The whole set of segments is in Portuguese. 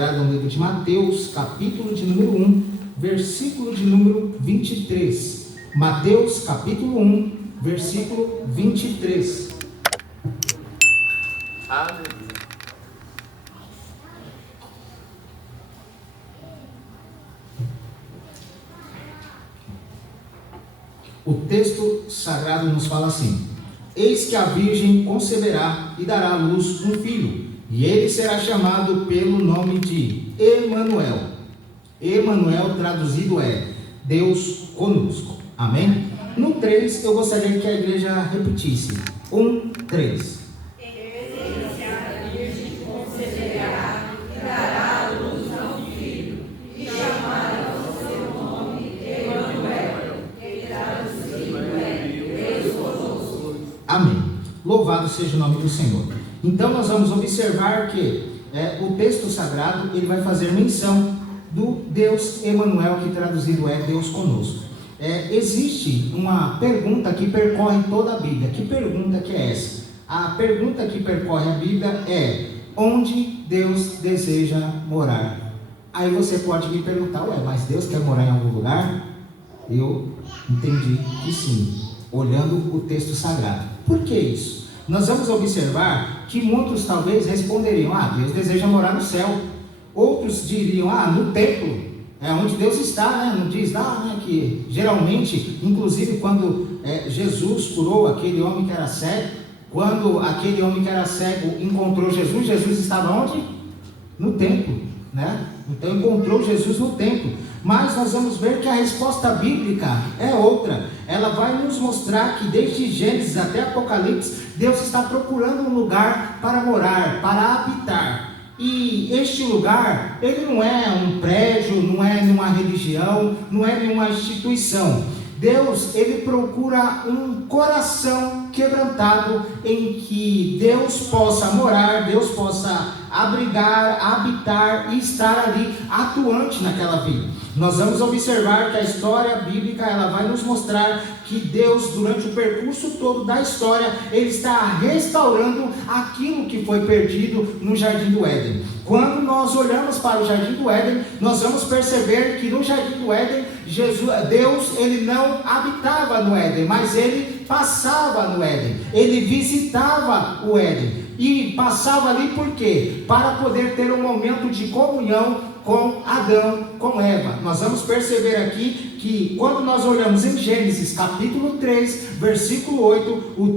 Sagrado no livro de Mateus, capítulo de número 1, versículo de número 23. Mateus, capítulo 1, versículo 23. Aleluia. O texto sagrado nos fala assim: eis que a virgem conceberá e dará à luz um filho, e ele será chamado pelo nome de Emanuel. Emanuel traduzido é Deus conosco. Amém? No 3 eu gostaria que a igreja repetisse. 1, 3. Amém. Louvado seja o nome do Senhor. Então nós vamos observar que o texto sagrado ele vai fazer menção do Deus Emanuel, que traduzido é Deus conosco. Existe uma pergunta que percorre toda a Bíblia. Que pergunta que é essa? A pergunta que percorre a Bíblia é: onde Deus deseja morar? Aí você pode me perguntar: mas Deus quer morar em algum lugar? Eu entendi que sim, olhando o texto sagrado. Por que isso? Nós vamos observar que muitos talvez responderiam: Deus deseja morar no céu. Outros diriam: no templo, é onde Deus está, né? Não diz que geralmente, inclusive quando Jesus curou aquele homem que era cego, quando aquele homem que era cego encontrou Jesus, Jesus estava onde? No templo, né? Então encontrou Jesus no templo. Mas nós vamos ver que a resposta bíblica é outra. Ela vai nos mostrar que desde Gênesis até Apocalipse, Deus está procurando um lugar para morar, para habitar. E este lugar, ele não é um prédio, não é nenhuma religião, não é nenhuma instituição. Deus, ele procura um coração quebrantado em que Deus possa morar, Deus possa abrigar, habitar e estar ali atuante naquela vida. Nós vamos observar que a história bíblica ela vai nos mostrar que Deus, durante o percurso todo da história, ele está restaurando aquilo que foi perdido no Jardim do Éden. Quando nós olhamos para o Jardim do Éden, nós vamos perceber que no Jardim do Éden, Deus ele não habitava no Éden, mas ele passava no Éden, ele visitava o Éden. E passava ali por quê? Para poder ter um momento de comunhão com Adão, com Eva. Nós vamos perceber aqui que quando nós olhamos em Gênesis capítulo 3, versículo 8, o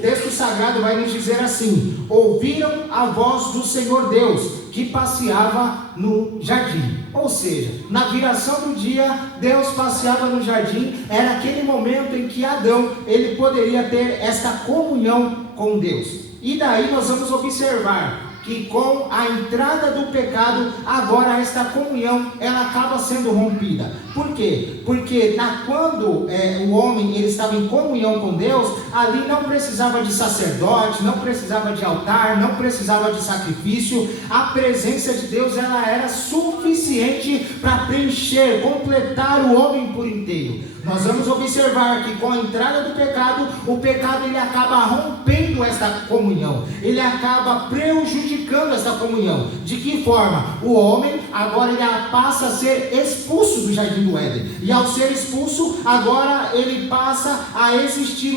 texto sagrado vai nos dizer assim: ouviram a voz do Senhor Deus, que passeava no jardim. Ou seja, na viração do dia, Deus passeava no jardim. Era aquele momento em que Adão, ele poderia ter esta comunhão com Deus. E daí nós vamos observar que com a entrada do pecado, agora esta comunhão, ela acaba sendo rompida. Por quê? Porque quando o homem ele estava em comunhão com Deus, ali não precisava de sacerdote, não precisava de altar, não precisava de sacrifício. A presença de Deus ela era suficiente para preencher, completar o homem por inteiro. Nós vamos observar que com a entrada do pecado, o pecado ele acaba rompendo esta comunhão, ele acaba prejudicando esta comunhão. De que forma? O homem agora ele passa a ser expulso do Jardim do Éden, e ao ser expulso, agora ele passa a existir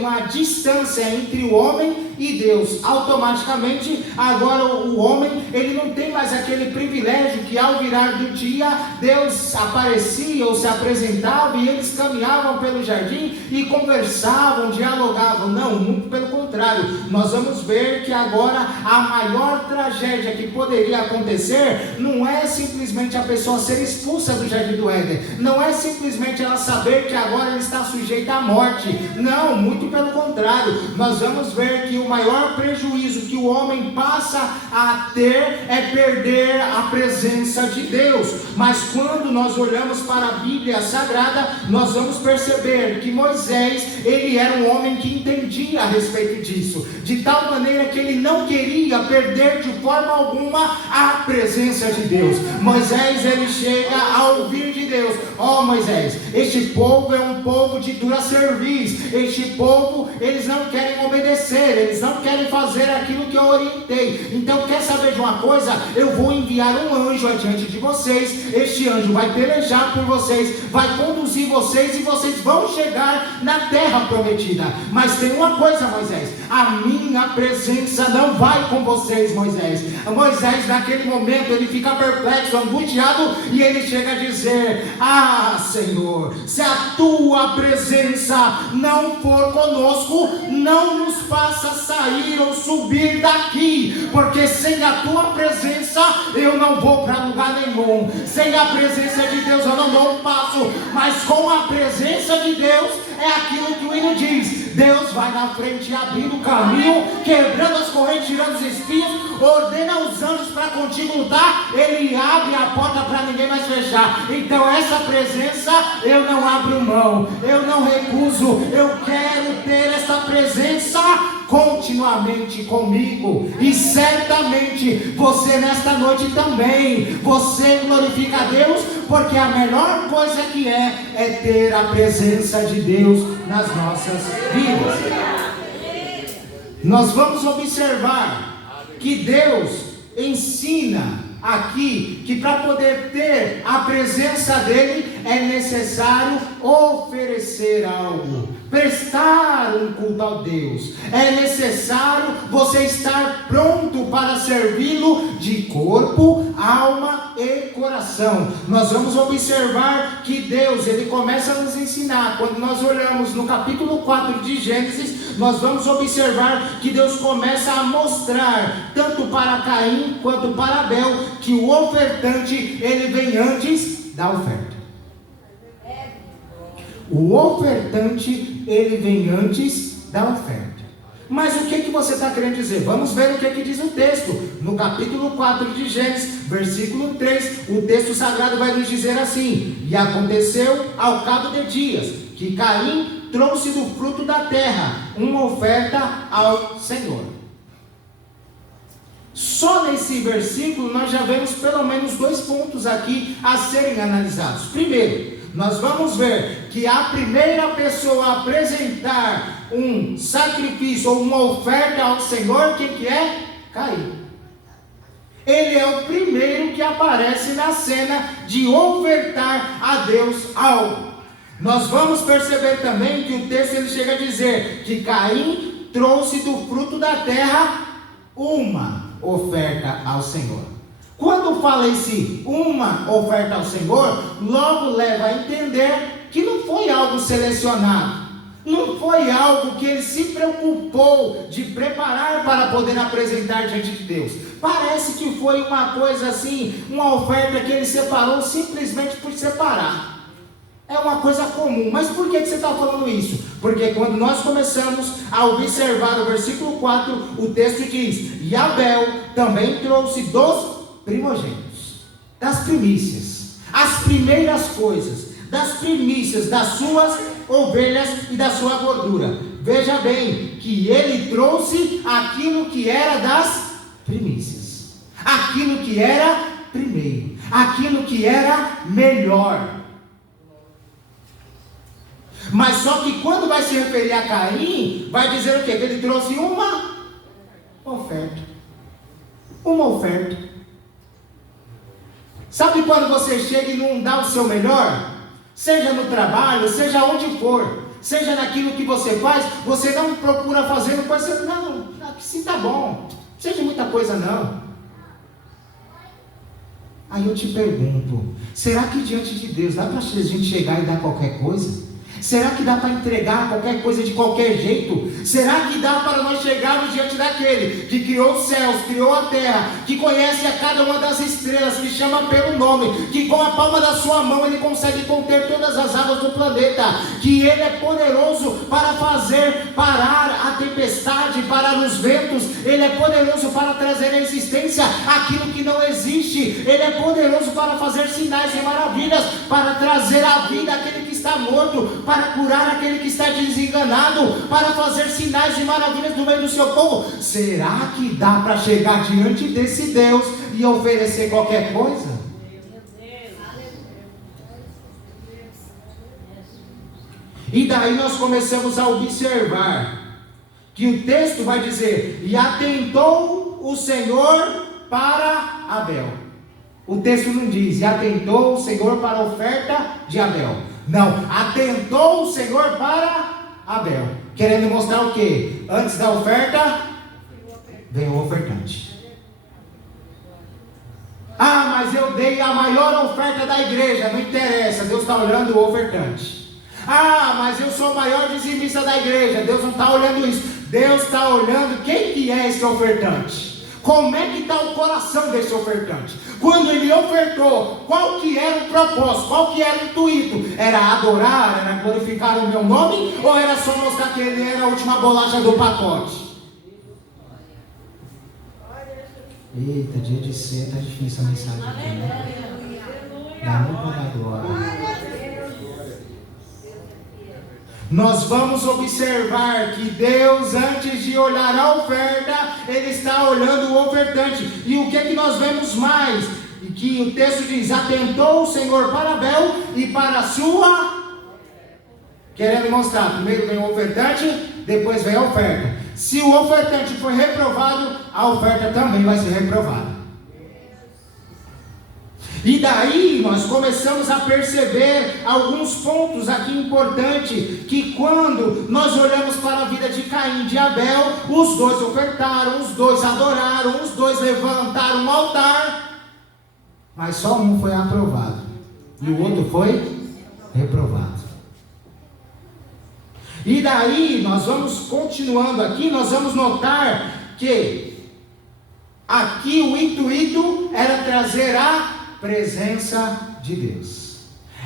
uma distância entre o homem e Deus. Automaticamente, agora o homem ele não tem mais aquele privilégio que ao virar do dia, Deus aparecia ou se apresentava e eles caminhavam pelo jardim e conversavam, dialogavam. Não, muito pelo contrário. Nós vamos ver que agora a maior tragédia que poderia acontecer não é simplesmente a pessoa ser expulsa do Jardim do Éden, não é simplesmente ela saber que agora ela está sujeita à morte. Não, muito pelo contrário. Nós vamos ver que o maior prejuízo que o homem passa a ter é perder a presença de Deus. Mas quando nós olhamos para a Bíblia Sagrada, nós vamos perceber que Moisés, ele era um homem que entendia a respeito disso, de tal maneira que ele não queria perder de forma alguma a presença de Deus. Moisés, ele chega a ouvir de Deus: Moisés, este povo é um povo de dura cerviz, este povo, eles não querem obedecer, eles não querem fazer aquilo que que eu orientei. Então, quer saber de uma coisa? Eu vou enviar um anjo adiante de vocês. Este anjo vai pelejar por vocês, vai conduzir vocês, e vocês vão chegar na terra prometida. Mas tem uma coisa, Moisés: a minha presença não vai com vocês, Moisés. Moisés, naquele momento, ele fica perplexo, angustiado, e ele chega a dizer: ah, Senhor, se a tua presença não for conosco, não nos faça sair ou subir daqui, porque sem a tua presença eu não vou para lugar nenhum. Sem a presença de Deus eu não dou um passo, mas com a presença de Deus é aquilo que o hino diz: Deus vai na frente abrindo o caminho, quebrando as correntes, tirando os espinhos, ordena os anjos para contigo lutar, ele abre a porta para ninguém mais fechar. Então essa presença eu não abro mão, eu não recuso, eu quero ter essa presença continuamente comigo. E certamente você nesta noite também, você glorifica a Deus, porque a melhor coisa que é ter a presença de Deus nas nossas vidas. Nós vamos observar que Deus ensina aqui que para poder ter a presença dele é necessário oferecer algo, prestar um culto a Deus. É necessário você estar pronto para servi-lo de corpo, alma e coração. Nós vamos observar que Deus, ele começa a nos ensinar. Quando nós olhamos no capítulo 4 de Gênesis, nós vamos observar que Deus começa a mostrar, tanto para Caim quanto para Abel, que o ofertante, ele vem antes da oferta. O ofertante, ele vem antes da oferta. Mas o que você está querendo dizer? Vamos ver o que diz o texto. No capítulo 4 de Gênesis, versículo 3, o texto sagrado vai nos dizer assim: e aconteceu ao cabo de dias, que Caim trouxe do fruto da terra uma oferta ao Senhor. Só nesse versículo nós já vemos pelo menos 2 pontos aqui a serem analisados. Primeiro, nós vamos ver que a primeira pessoa a apresentar um sacrifício ou uma oferta ao Senhor, quem que é? Caim. Ele é o primeiro que aparece na cena de ofertar a Deus algo. Nós vamos perceber também que o texto ele chega a dizer que Caim trouxe do fruto da terra uma oferta ao Senhor. Quando fala esse uma oferta ao Senhor, logo leva a entender que não foi algo selecionado, não foi algo que ele se preocupou de preparar para poder apresentar diante de Deus. Parece que foi uma coisa assim, uma oferta que ele separou simplesmente por separar. É uma coisa comum. Mas por que você está falando isso? Porque quando nós começamos a observar o versículo 4, o texto diz: e Abel também trouxe dos primogênitos, das primícias, as primeiras coisas, das primícias das suas ovelhas e da sua gordura. Veja bem, que ele trouxe aquilo que era das primícias, aquilo que era primeiro, aquilo que era melhor. Mas só que quando vai se referir a Caim, vai dizer o quê? Que ele trouxe uma oferta. Uma oferta. Sabe quando você chega e não dá o seu melhor? Seja no trabalho, seja onde for, seja naquilo que você faz, você não procura fazer, não pode ser, não, assim tá bom, não precisa de muita coisa não. Aí eu te pergunto, será que diante de Deus dá para a gente chegar e dar qualquer coisa? Será que dá para entregar qualquer coisa de qualquer jeito? Será que dá para nós chegarmos diante daquele que criou os céus, criou a terra, que conhece a cada uma das estrelas, que chama pelo nome, que com a palma da sua mão ele consegue conter todas as águas do planeta, que ele é poderoso para fazer parar a tempestade, parar os ventos, ele é poderoso para trazer à existência aquilo que não existe, ele é poderoso para fazer sinais e maravilhas, para trazer à vida aquele que está morto, para curar aquele que está desenganado, para fazer sinais e maravilhas no meio do seu povo. Será que dá para chegar diante desse Deus e oferecer qualquer coisa? E daí nós começamos a observar que o texto vai dizer: e atentou o Senhor para Abel. O texto não diz: e atentou o Senhor para a oferta de Abel. Não, atentou o Senhor para Abel, querendo mostrar o quê? Antes da oferta, vem o ofertante. Ah, mas eu dei a maior oferta da igreja. Não interessa, Deus está olhando o ofertante. Ah, mas eu sou o maior dizimista da igreja. Deus não está olhando isso. Deus está olhando quem que é esse ofertante. Como é que está o coração desse ofertante? Quando ele ofertou, qual que era o propósito? Qual que era o intuito? Era adorar? Era glorificar o meu nome? Ou era só mostrar que ele era a última bolacha do pacote? Eita, dia de ceia está difícil a mensagem aqui, né? Dá muito para dar glória. Nós vamos observar que Deus, antes de olhar a oferta, Ele está olhando o ofertante. E o que é que nós vemos mais? Que o texto diz: atentou o Senhor para Abel e para a sua... Querendo mostrar, primeiro vem o ofertante, depois vem a oferta. Se o ofertante for reprovado, a oferta também vai ser reprovada. E daí nós começamos a perceber alguns pontos aqui importantes, que quando nós olhamos para a vida de Caim e de Abel, os dois ofertaram, os dois adoraram, os dois levantaram um altar, mas só um foi aprovado e o outro foi reprovado. E daí nós vamos continuando aqui, nós vamos notar que aqui o intuito era trazer a presença de Deus,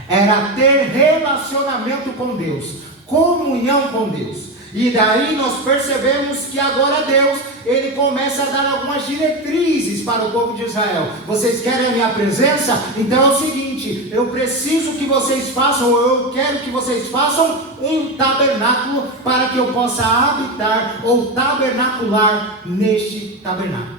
era ter relacionamento com Deus, comunhão com Deus. E daí nós percebemos que agora Deus, Ele começa a dar algumas diretrizes para o povo de Israel. Vocês querem a minha presença? Então é o seguinte: eu preciso que vocês façam, eu quero que vocês façam um tabernáculo para que eu possa habitar ou tabernacular neste tabernáculo.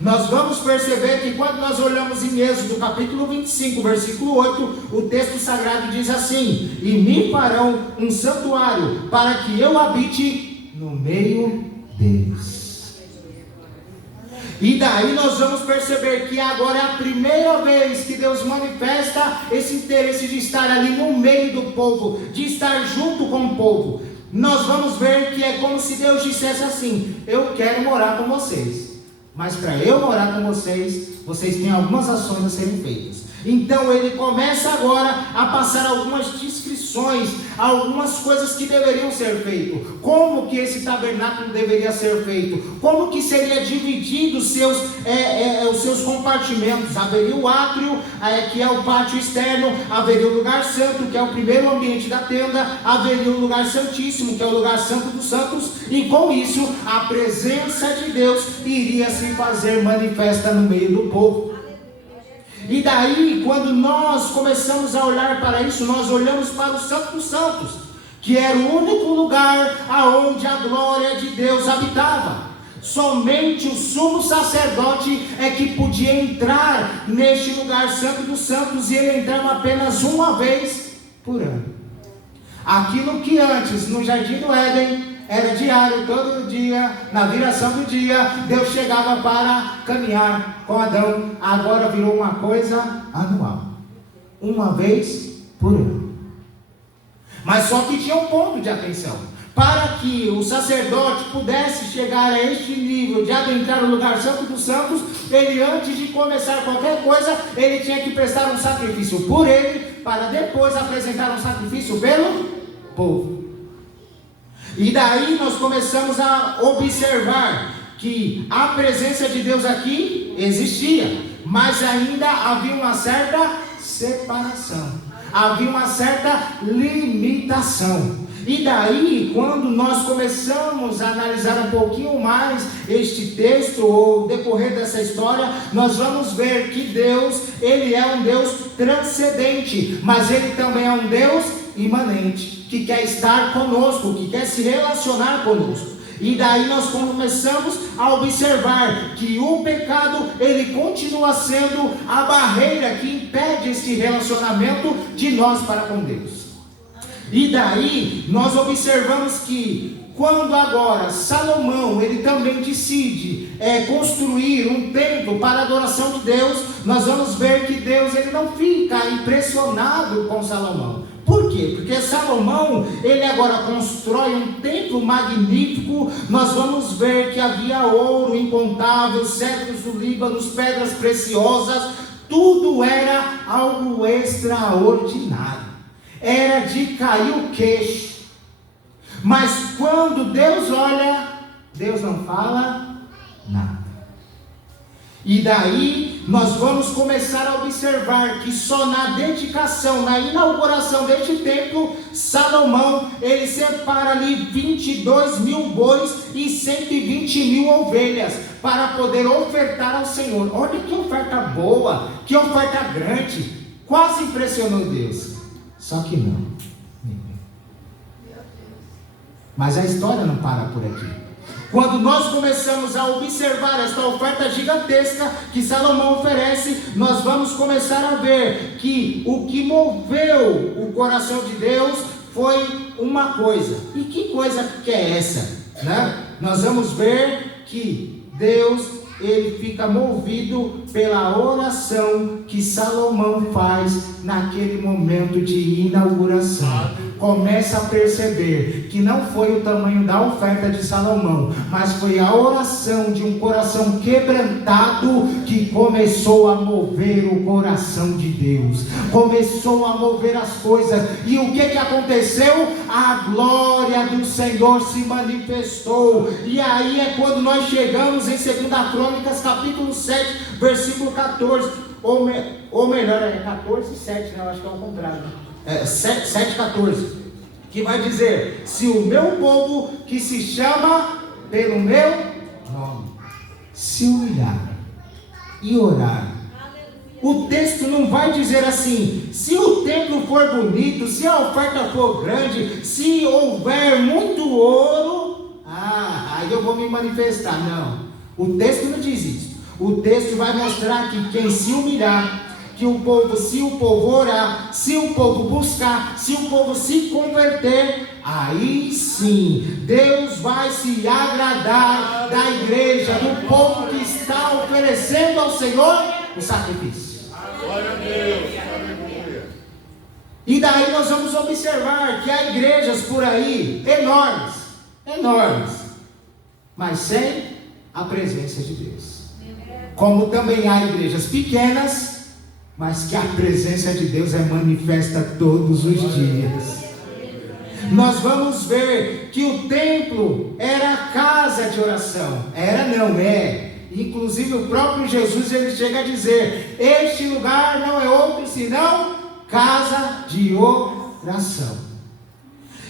Nós vamos perceber que quando nós olhamos em Êxodo capítulo 25, versículo 8, o texto sagrado diz assim: e me farão um santuário para que eu habite no meio deles. E daí nós vamos perceber que agora é a primeira vez que Deus manifesta esse interesse de estar ali no meio do povo, de estar junto com o povo. Nós vamos ver que é como se Deus dissesse assim: eu quero morar com vocês, mas para eu morar com vocês, vocês têm algumas ações a serem feitas. Então ele começa agora a passar algumas descrições, algumas coisas que deveriam ser feitas. Como que esse tabernáculo deveria ser feito? Como que seria dividido os seus compartimentos? Haveria o átrio, que é o pátio externo. Haveria o lugar santo, que é o primeiro ambiente da tenda. Haveria o lugar santíssimo, que é o lugar santo dos santos. E com isso, a presença de Deus iria se fazer manifesta no meio do povo. E daí, quando nós começamos a olhar para isso, nós olhamos para o Santo dos Santos, que era o único lugar aonde a glória de Deus habitava. Somente o sumo sacerdote é que podia entrar neste lugar Santo dos Santos, e ele entrava apenas uma vez por ano. Aquilo que antes, no Jardim do Éden, era diário, todo dia, na viração do dia, Deus chegava para caminhar com Adão. Agora virou uma coisa anual, uma vez por ano. Mas só que tinha um ponto de atenção: para que o sacerdote pudesse chegar a este nível de adentrar o lugar santo dos santos, ele, antes de começar qualquer coisa, ele tinha que prestar um sacrifício por ele, para depois apresentar um sacrifício pelo povo. E daí nós começamos a observar que a presença de Deus aqui existia, mas ainda havia uma certa separação, havia uma certa limitação. E daí, quando nós começamos a analisar um pouquinho mais este texto, ou decorrer dessa história, nós vamos ver que Deus, Ele é um Deus transcendente, mas Ele também é um Deus imanente, que quer estar conosco, que quer se relacionar conosco. E daí nós começamos a observar que o pecado, ele continua sendo a barreira que impede esse relacionamento de nós para com Deus. E daí nós observamos que quando agora Salomão, ele também decide construir um templo para a adoração de Deus, nós vamos ver que Deus, ele não fica impressionado com Salomão. Por quê? Porque Salomão, ele agora constrói um templo magnífico. Nós vamos ver que havia ouro incontável, cedros do Líbano, pedras preciosas, tudo era algo extraordinário, era de cair o queixo. Mas quando Deus olha, Deus não fala nada. E daí nós vamos começar a observar que só na dedicação, na inauguração deste templo, Salomão, ele separa ali 22 mil bois e 120 mil ovelhas, para poder ofertar ao Senhor. Olha que oferta boa, que oferta grande, quase impressionou Deus. Só que não. Mas a história não para por aqui. Quando nós começamos a observar esta oferta gigantesca que Salomão oferece, nós vamos começar a ver que o que moveu o coração de Deus foi uma coisa. E que coisa que é essa? Né? Nós vamos ver que Deus, ele fica movido pela oração que Salomão faz naquele momento de inauguração. Começa a perceber que não foi o tamanho da oferta de Salomão, mas foi a oração de um coração quebrantado que começou a mover o coração de Deus, começou a mover as coisas. E o que aconteceu? A glória do Senhor se manifestou. E aí é quando nós chegamos em 2 Crônicas capítulo 7, versículo 14, ou melhor, 14 e 7, né? Eu acho que é o contrário, 7,14, que vai dizer: se o meu povo, que se chama pelo meu nome, se humilhar e orar. O texto não vai dizer assim: se o templo for bonito, se a oferta for grande, se houver muito ouro, aí eu vou me manifestar. Não, o texto não diz isso. O texto vai mostrar que quem se humilhar, que o povo, se o povo orar, se o povo buscar, se o povo se converter, aí sim Deus vai se agradar da igreja, do povo que está oferecendo ao Senhor o sacrifício. Glória a Deus, aleluia. E daí nós vamos observar que há igrejas por aí enormes, mas sem a presença de Deus. Como também há igrejas pequenas, mas que a presença de Deus é manifesta todos os dias. Nós vamos ver que o templo era a casa de oração. Inclusive o próprio Jesus, ele chega a dizer: este lugar não é outro senão casa de oração.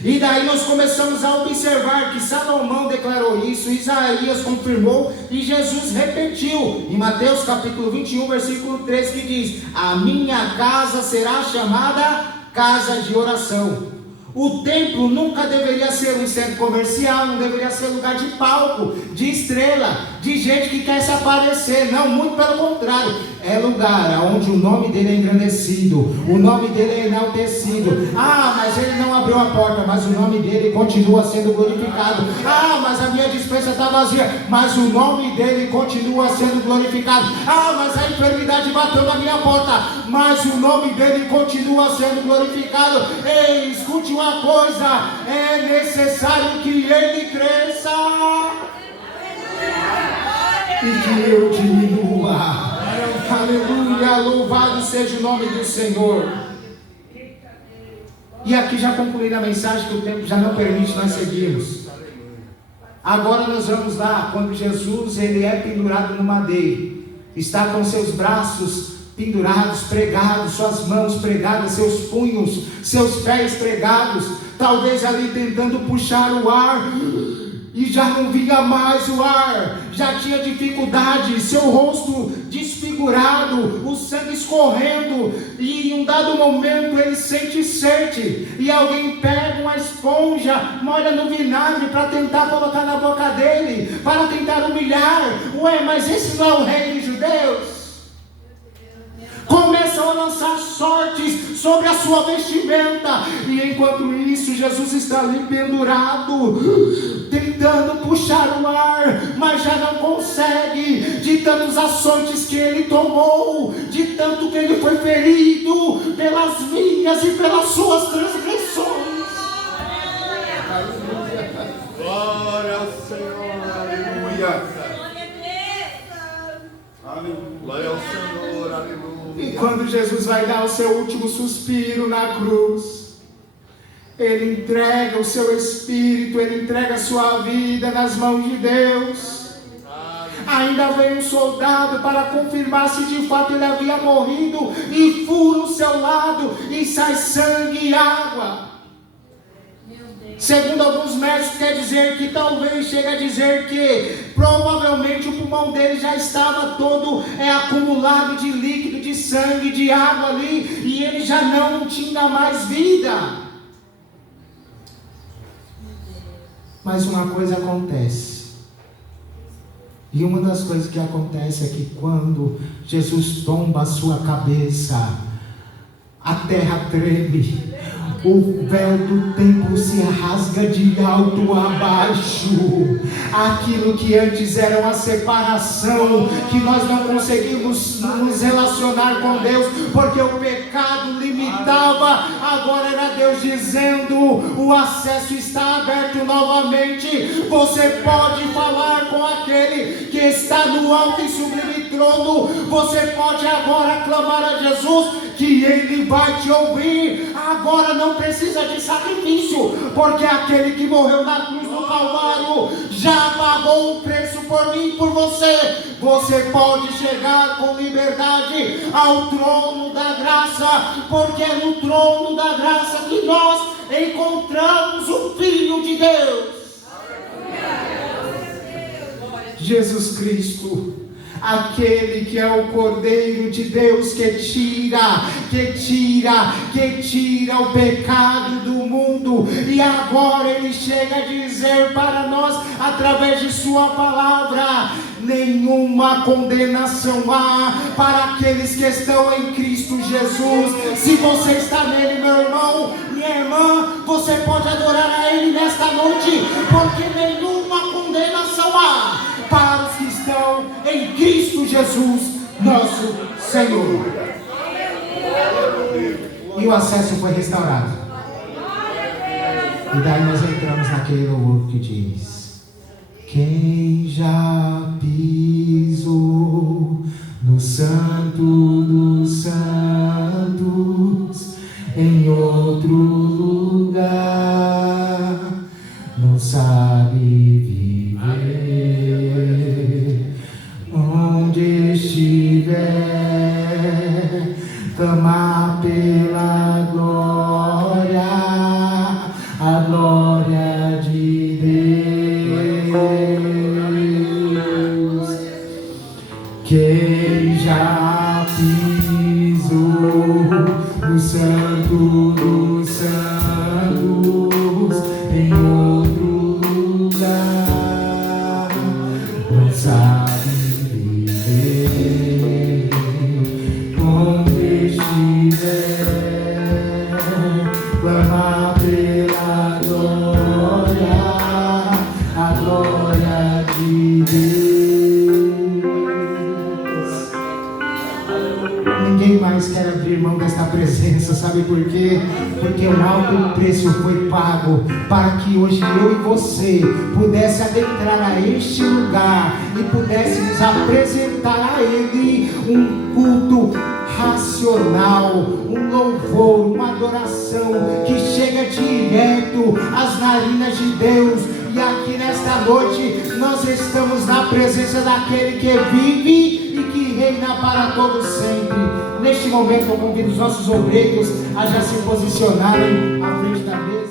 E daí nós começamos a observar que Salomão declarou isso, Isaías confirmou e Jesus repetiu em Mateus capítulo 21, versículo 3, que diz: a minha casa será chamada casa de oração. O templo nunca deveria ser um centro comercial, não deveria ser lugar de palco, de estrela, de gente que quer se aparecer. Não, muito pelo contrário, é lugar onde o nome dele é engrandecido, o nome dele é enaltecido. Mas ele não abriu a porta, mas o nome dele continua sendo glorificado. Mas a minha despensa está vazia, mas o nome dele continua sendo glorificado. Mas a enfermidade bateu na minha porta, mas o nome dele continua sendo glorificado. Ei, escute uma coisa: é necessário que ele cresça e que eu diminua. Aleluia, louvado seja o nome do Senhor. E aqui já concluindo a mensagem, que o tempo já não permite nós seguirmos. Agora nós vamos lá, quando Jesus, ele é pendurado no madeiro, está com seus braços pendurados, pregados, suas mãos pregadas, seus punhos, seus pés pregados, talvez ali tentando puxar o ar, e já não vinha mais o ar, já tinha dificuldade, seu rosto desfigurado, o sangue escorrendo, e em um dado momento ele sente sede, e alguém pega uma esponja, molha no vinagre para tentar colocar na boca dele, para tentar humilhar. Mas esse não é o rei dos judeus? Começam começam a lançar sortes sobre a sua vestimenta. E enquanto isso, Jesus está ali pendurado, tentando puxar o ar, mas já não consegue, de tantos açoites que ele tomou, de tanto que ele foi ferido pelas minhas e pelas suas transgressões. Glória ao Senhor, aleluia. Glória ao Senhor, aleluia. E quando Jesus vai dar o seu último suspiro na cruz, ele entrega o seu espírito, ele entrega a sua vida nas mãos de Deus. Ainda vem um soldado para confirmar se de fato ele havia morrido, e fura o seu lado e sai sangue e água. Segundo alguns médicos, quer dizer que talvez chegue a dizer que provavelmente o pulmão dele já estava todo acumulado de líquido, de sangue, de água ali, e ele já não tinha mais vida. Mas uma coisa acontece. E uma das coisas que acontece é que quando Jesus tomba a sua cabeça, a terra treme. O véu do templo se rasga de alto a baixo. Aquilo que antes era uma separação, que nós não conseguimos nos relacionar com Deus, porque o pecado limitava, agora era Deus dizendo: o acesso está aberto novamente. Você pode falar com aquele que está no alto e sublime trono. Você pode agora clamar a Jesus, que Ele vai te ouvir. Agora não precisa de sacrifício, porque aquele que morreu na cruz do Calvário já pagou um preço por mim e por você. Você pode chegar com liberdade ao trono da graça, porque é no trono da graça que nós encontramos o Filho de Deus, Jesus Cristo. Aquele que é o Cordeiro de Deus que tira o pecado do mundo. E agora Ele chega a dizer para nós, através de sua palavra: nenhuma condenação há para aqueles que estão em Cristo Jesus. Se você está nele, meu irmão, minha irmã, você pode adorar a Ele nesta noite, porque nenhuma condenação há para os que estão em Cristo Jesus, nosso Senhor. E o acesso foi restaurado. E daí nós entramos naquele louvor que diz: quem já pisou no Santo dos Santos, em outro lugar, não sabe viver. Onde estiver, clamar pela glória, a glória de Deus. Quem já pisou no Santo dos Santos, em outro lugar, não sabe viver. Onde estiver, clamar pela glória, a glória de Deus. Ninguém mais quer abrir mão desta presença, sabe por quê? Porque um alto preço foi pago para que hoje eu e você pudesse adentrar a este lugar e pudéssemos apresentar a Ele um culto racional, um louvor, uma adoração que chega direto às narinas de Deus. E aqui nesta noite nós estamos na presença daquele que vive e que reina para todo sempre. Neste momento eu convido os nossos obreiros a já se posicionarem à frente da mesa.